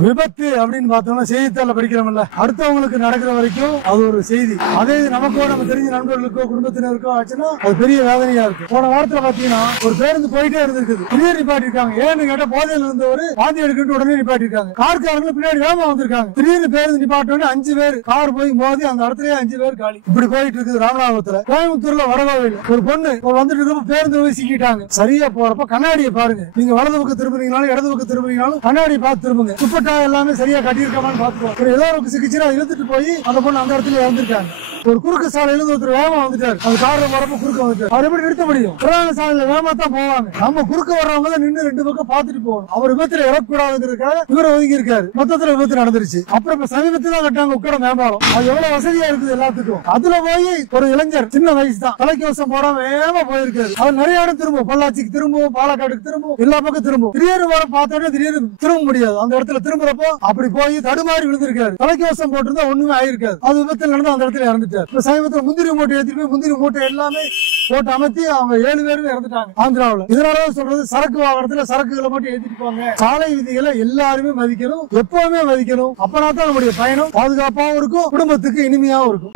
விபத்து அப்படின்னு பார்த்தோம்னா செய்தித்தாள படிக்கிறோம்ல, அடுத்தவங்களுக்கு நடக்கிற வரைக்கும் அது ஒரு செய்தி. அதே நமக்கோ நம்ம தெரிஞ்ச நண்பர்களுக்கோ குடும்பத்தினருக்கோ ஆச்சுன்னா அது பெரிய வேதனையா இருக்கு. போன வாரத்துல பாத்தீங்கன்னா ஒரு பேருந்து போயிட்டே இருந்திருக்குது, திடீர்னு நிப்பாட்டிருக்காங்க. ஏன்னு கேட்ட போதையில இருந்தவர் வாந்தி எடுக்கிட்டு உடனே நிப்பாட்டிருக்காங்க. கார்காரங்களும் பின்னாடி வேகமா வந்திருக்காங்க. திடீர்னு பேருந்து நிப்பாட்டோன்னு 5 பேர் கார் போய் மோதி அந்த இடத்துலயே 5 பேர் காலி. இப்படி போயிட்டு இருக்குது ராமநாதபுரத்துல. கோயம்புத்தூர்ல வடகோவில் ஒரு பொண்ணு வந்துட்டு இருக்கப்ப பேருந்து போய் சிக்கிட்டாங்க. சரியா போறப்ப கண்ணாடியை பாருங்க, நீங்க வலது பக்கம் திரும்பினீங்கனாலும் இடது பக்கம் திரும்பினீங்கனாலும் கண்ணாடி பார்த்து திரும்புங்க. துப்பட்டா எல்லாமே சரியா கட்டியிருக்காமான்னு பாத்துக்கோ. ஏதோ ஒரு சிகிச்சை இழுத்துட்டு போய் அந்த பொண்ணு அந்த இடத்துல இறந்துருக்காங்க. ஒரு குறுக்கு சாலையில ஒருத்தர் வேகமா வந்துட்டாரு, அந்த கார்ல வரப்ப குறுக்க வந்துட்டாரு. அவர் எப்படி நிறுத்த முடியும்? பிரதான சாலையில வேகமா தான் போவாங்க. நம்ம குறுக்க வர்றவங்க தான் நின்று 2 பக்கம் பாத்துட்டு போகணும். அவர் விபத்துல இறக்கூடாதுங்கிறதுக்காக இவரை ஒதுங்கி இருக்காரு. மொத்தத்துல விபத்து நடந்துருச்சு. அப்புறம் இப்ப சமீபத்துல தான் கட்டாங்க உட்கார மேம்பாலம். அது எவ்வளவு வசதியா இருக்குது எல்லாத்துக்கும். அதுல போய் ஒரு இளைஞர் சின்ன வயசு தான் தலைக்கவசம் போடாம வேகமா போயிருக்காரு. அவர் நிறைய இடம் திரும்பும், பொள்ளாச்சிக்கு திரும்பும், பாலக்காடுக்கு திரும்பும், எல்லா பக்கம் திரும்பும். திடீர்னு வர பார்த்தோன்னே திடீர்னு திரும்ப முடியாது. அந்த இடத்துல திரும்புறப்போ அப்படி போய் தடுமாறி விழுந்திருக்காரு. தலைக்கவசம் போட்டிருந்தா ஒண்ணுமே ஆயிருக்காது. அது விபத்தில் நடந்து அந்த இடத்துல இறந்துட்டாரு. சமீபத்தில் முந்திரி மூட்டை ஏற்றி போய் முந்திரி மூட்டை எல்லாமே போட்டு அமைத்தி அவங்க 7 பேரும் இறந்துட்டாங்க ஆந்திராவில். இதனால சொல்றது சரக்கு வாகனத்துல சரக்குகளை மட்டும் ஏற்றிட்டு போங்க. சாலை விதிகளை எல்லாருமே மதிக்கணும், எப்பவுமே மதிக்கணும். அப்பனா தான் நம்முடைய பயணம் பாதுகாப்பாகவும் இருக்கும், குடும்பத்துக்கு இனிமையாகவும் இருக்கும்.